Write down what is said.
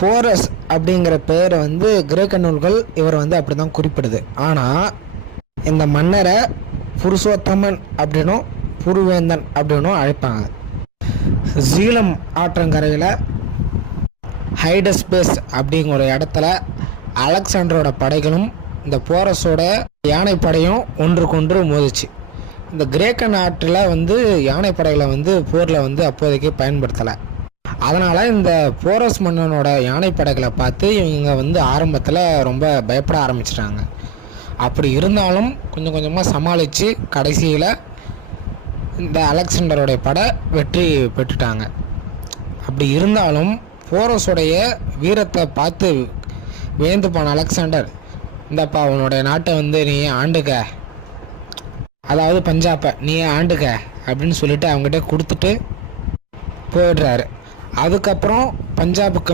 Porous அப்படிங்கிற பெயரை வந்து கிரேக்க நூல்கள் இவர் வந்து அப்படி தான் குறிப்பிடுது. ஆனால் இந்த மன்னரை புருஷோத்தமன் அப்படின்னும் புருவேந்தன் அப்படின்னும் அழைப்பாங்க. சீலம் ஆற்றங்கரையில் ஹைடஸ்பேஸ் அப்படிங்கிற இடத்துல அலெக்சாண்டரோட படைகளும் இந்த போரஸோட யானைப்படையும் ஒன்றுக்கொன்று மோதிச்சு. இந்த கிரேக்க நாட்டில் வந்து யானைப்படைகளை வந்து போரில் வந்து அப்போதைக்கு பயன்படுத்தலை. அதனால் இந்த போரஸ் மன்னனோட யானைப்படைகளை பார்த்து இவங்க வந்து ஆரம்பத்தில் ரொம்ப பயப்பட ஆரம்பிச்சிட்டாங்க. அப்படி இருந்தாலும் கொஞ்சம் கொஞ்சமாக சமாளித்து கடைசியில் இந்த அலெக்சாண்டருடைய படை வெற்றி பெற்றுட்டாங்க. அப்படி இருந்தாலும் போரஸுடைய வீரத்தை பார்த்து வியந்து போன அலெக்சாண்டர் இந்தப்பா உன்னுடைய நாட்டை வந்து நீ ஆண்டுக்க. அதாவது பஞ்சாப்பை நீ ஆண்டுக்க அப்படின்னு சொல்லிட்டு அவங்ககிட்ட கொடுத்துட்டு போயிடுறாரு. அதுக்கப்புறம் பஞ்சாபுக்கு